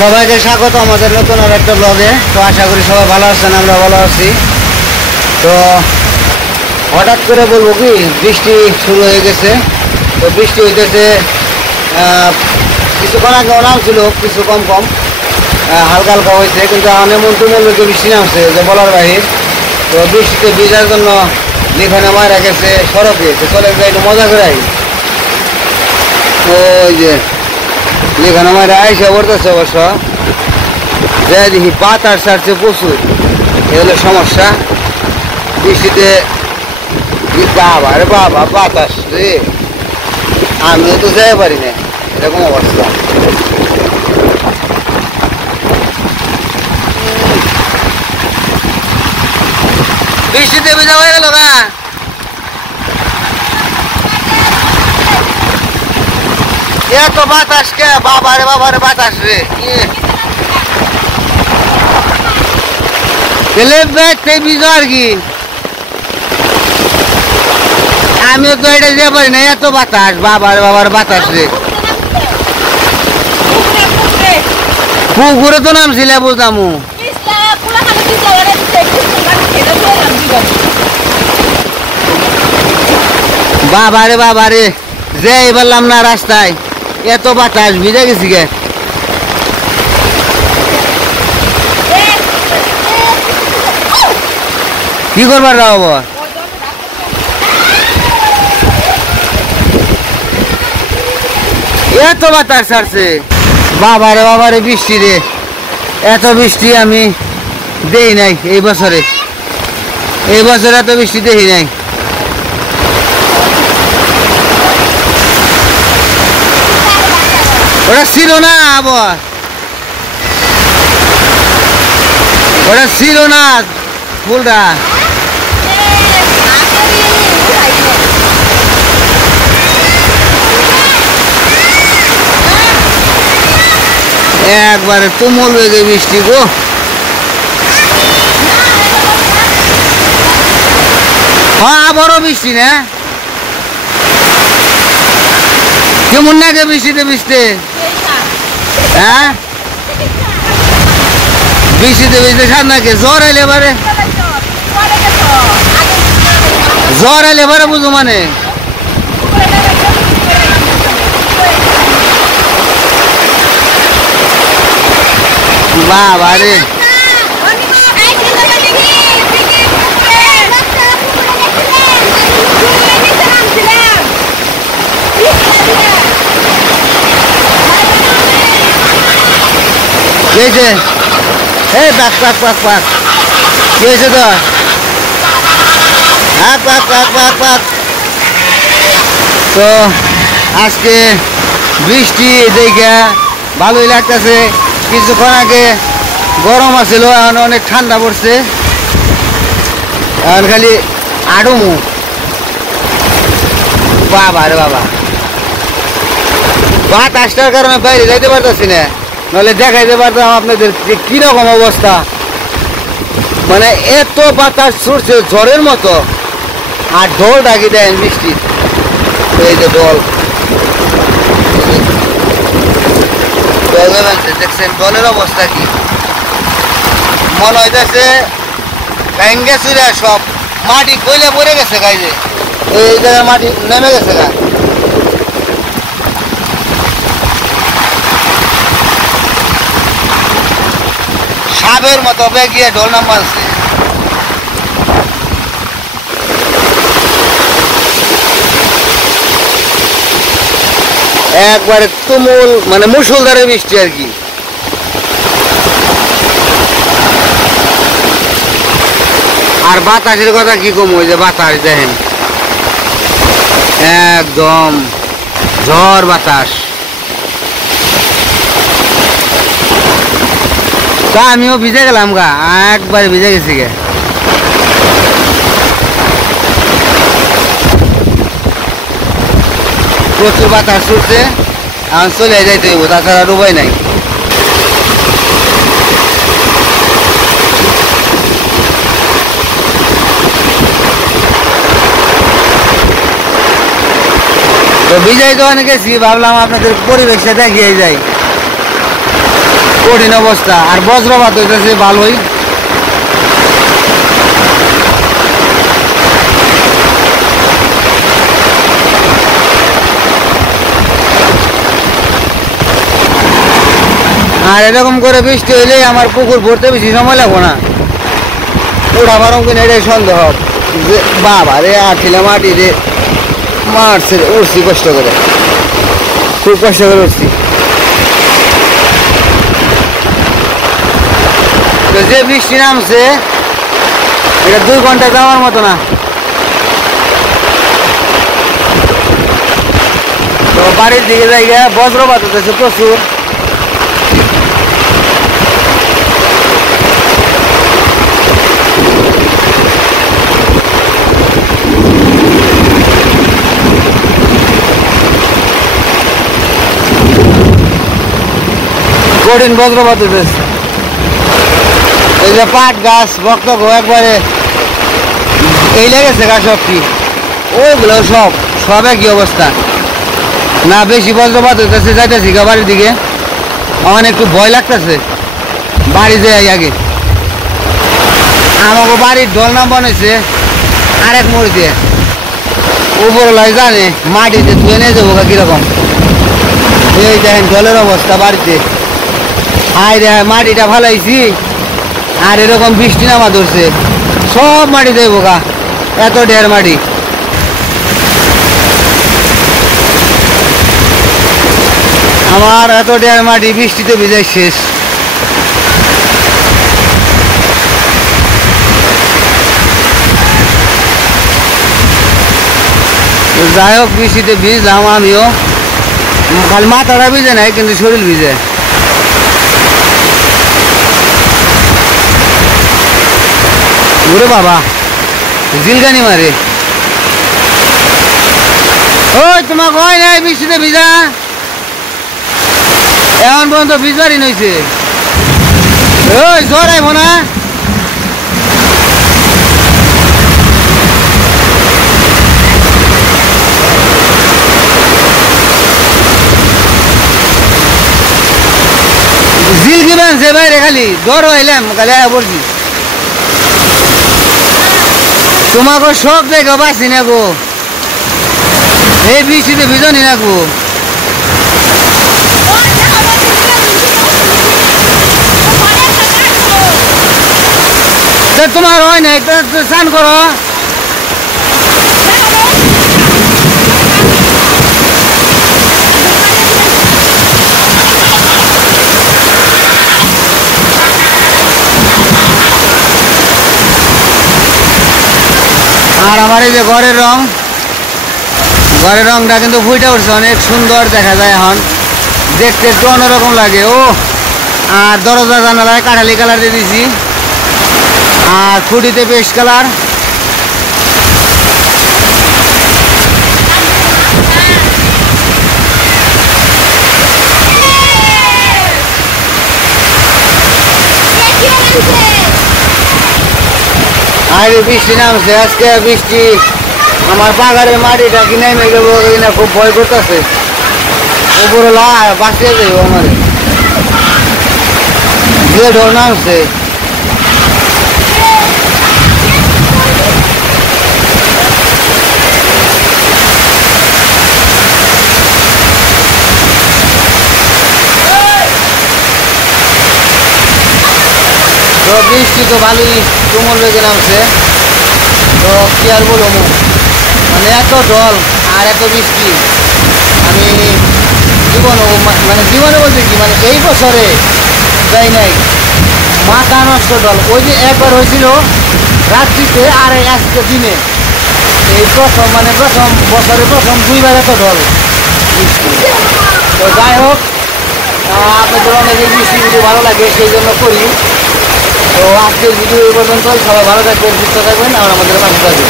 সবাইকে স্বাগত আমাদের নতুন আর একটা ব্লগে। তো আশা করি সবাই ভালো আছেন, আমরা ভালো আছি। তো হঠাৎ করে বলবো কি, বৃষ্টি শুরু হয়ে গেছে। তো বৃষ্টি হইতেছে, কিছুক্ষণ আগে নামছিল, কিছু কম কম হালকা হালকা হয়েছে, কিন্তু এমন তুমুল বেগে বৃষ্টি নামছে যে বলার বাহির। তো বৃষ্টিতে ভিজার জন্য যেখানে মারা গেছে সড়কে, তো চলে যাই একটু মজা করে। ওই যে যেখানে আমার আইসা পড়তেছে অবশ্য, যাই দেখি বাতাস ছাড়ছে প্রচুর। এ হলো সমস্যা বৃষ্টিতে। বাবা রে বাবা, বাতাস রে, আমিও তো যাই পারি না, এরকম অবস্থা। বৃষ্টিতে ভেজা হয়ে গেল গা। এত বাতাস কে, বাবারে বাবারে বাতাস রে। আর কি আমিও তো এটা যেতে পারি না, এত বাতাস, বাবারে বাবার বাতাস রে। পুকুরে তো নামছিলে বুঝলাম, বাবারে বাবারে যাই বললাম না রাস্তায়, এত বাতাস, ভিজে গেছি গে। কি করবার রাব, এত বাতাস ছাড়ছে, বাবারে বাবারে বৃষ্টি রে। এত বৃষ্টি আমি দেই নাই এই বছরে, এই বছরে এত বৃষ্টি দেখি নাই। ওটা ছিল না আবার, ওটা ছিল না ফুলটা। একবারে তুমুল বেগে বৃষ্টি গো। হ্যাঁ আবারও বৃষ্টি না, কেমন লাগে বৃষ্টিতে ভিজতে? হ্যাঁ বৃষ্টিতে ভিজতে সার নাকি? জ্বর এলে এবারে, জ্বর এলে এবারে বুঝো মানে। বাবা রে, এই পাক পাক পাক পাক, কি হয়েছে তো? পাক পাক পাক পাক পাক। তো আজকে বৃষ্টি দেখে ভালোই লাগতেছে। কিছুক্ষণ আগে গরম আছিল, এখন অনেক ঠান্ডা পড়ছে। এখন খালি আড়মু, বাবা রে বাবা। বাতাসটার কারণে বাইরে যাইতে পারতেছি না, নাহলে দেখাইতে পারতাম আপনাদের যে কিরকম অবস্থা। মানে এত বাতাস ছুটছে ঝড়ের মতো, আর ঢোল ডাকি দেন বৃষ্টি। এই যে ঢোল দেখছেন, ঢোলের অবস্থা কি মনে হইতেছে ভেঙ্গে চুরে সব মাটি কইলে পড়ে গেছে গাইজে, এই জায়গায় মাটি নেমে গেছে গা। সাপের মতো বেগিয়ে ঢোল নাম মানছে। একবারে তুমুল মানে মুষলধারে বৃষ্টি আর কি। আর বাতাসের কথা কি কম, ওই যে বাতাস দেখেন, একদম ঝড় বাতাস। তা আমিও ভিজে গেলাম গা, একবারে ভিজে গেছি গে। প্রচুর বাতাস ছুটছে, এখন চলে যাইতে হইব, তাছাড়া আর উপায় নাই। তো বিজয় দোকানে গেছি, ভাবলাম আপনাদের পরিবেশটা দেখিয়ে যাই। কঠিন অবস্থা। আর বজ্রপাত হইতেছে ভালোই। আর এরকম করে বৃষ্টি হইলে আমার পুকুর ভরতে বেশি সময় লাগবো না, উঠা পারম কিনা এটাই সন্দেহ। যে বাবা রে আঠিলা মাটি রে মারছে, উঠছি কষ্ট করে, খুব কষ্ট করে উঠছি। তো যে বৃষ্টি নামছে এটা 2 ঘন্টা যাওয়ার মতো না। তো বাড়ির দিকে জায়গা বজ্রপাত হতেছে প্রচুর। কঠিন বজ্রপাত হতেছে। এই যে পাট গাছ বক্তব্য একবারে এই লেগেছে গা, সব কি ওইগুলো সব একই অবস্থা না। বেশি বজ্রপাত হইতেছে, যাইতেছি গা বাড়ির দিকে। আমার একটু ভয় লাগতেছে, বাড়ি যাই আগে। আমাকে বাড়ির ঢল নাম বানাইছে আরেক মোড় দিয়ে, উপরলাই জানে মাটিতে ধুয়ে নিয়ে যাবো কিরকম। এই দেখেন জলের অবস্থা বাড়িতে। হায় রে মাটিটা ফালাইছি আর এরকম বৃষ্টি নামা ধরছে, সব মাটি দেব গা, এত ঢের মাটি। আমার এত ঢের মাটি বৃষ্টিতে ভিজাই শেষ। যাই হোক বৃষ্টিতে ভিজলাম আমিও, খালি মাথাটা ভিজে নাই কিন্তু শরীর ভিজে। ওরে বাবা জিলগানি মারে। ওই তোমাকে হয় নাই বৃষ্টিতে ভিজা, এখন পর্যন্ত ভিজবারই নইছে। ওই জ্বর আইব না? জিল কি বানছে বাইরে, খালি জ্বর হইলাম খালি পড়ছি। তোমাকে শখ দেখো বাঁচি না গো, এই বৃষ্টিতে ভিজনি না গো। তোমার হয় না, স্নান করো। আর আমার এই যে ঘরের রংটা কিন্তু ফুটে উঠছে, অনেক সুন্দর দেখা যায় এখন, দেখতে একটু অন্যরকম লাগে। ও আর দরজা জানালায় কাঠালি কালার দিয়ে দিয়েছি, আর খুঁটিতে পেস্ট কালার। আর বৃষ্টি নামছে আজকে, বৃষ্টি আমার পাহাড়ের মাটিটা কি নেমে যাবো কিনা খুব ভয় করতেছে। উপরে বাঁচিয়ে যাইব আমার, যে ঢোল নামছে। তো বৃষ্টি তো ভালোই তুমুল বেগে নামছে। তো কি আর বলবো, মানে এত ঢল আর এত বৃষ্টি আমি জীবনে বলতে কি মানে এই বছরে যাই নাই। মাথা নষ্ট ঢল। ওই যে একবার হয়েছিল রাত্রিতে আর আজকে দিনে, এই প্রথম বছরে প্রথম 2 বার এত ঢল বৃষ্টি। তো যাই হোক, আপনাদের অনেক এই বৃষ্টি ভিডিও ভালো লাগে সেই জন্য করি। তো আজকের ভিডিও এই পর্যন্ত। সবাই ভালো থাকবেন, সুস্থ থাকবেন আর আমাদের পাশে থাকবেন।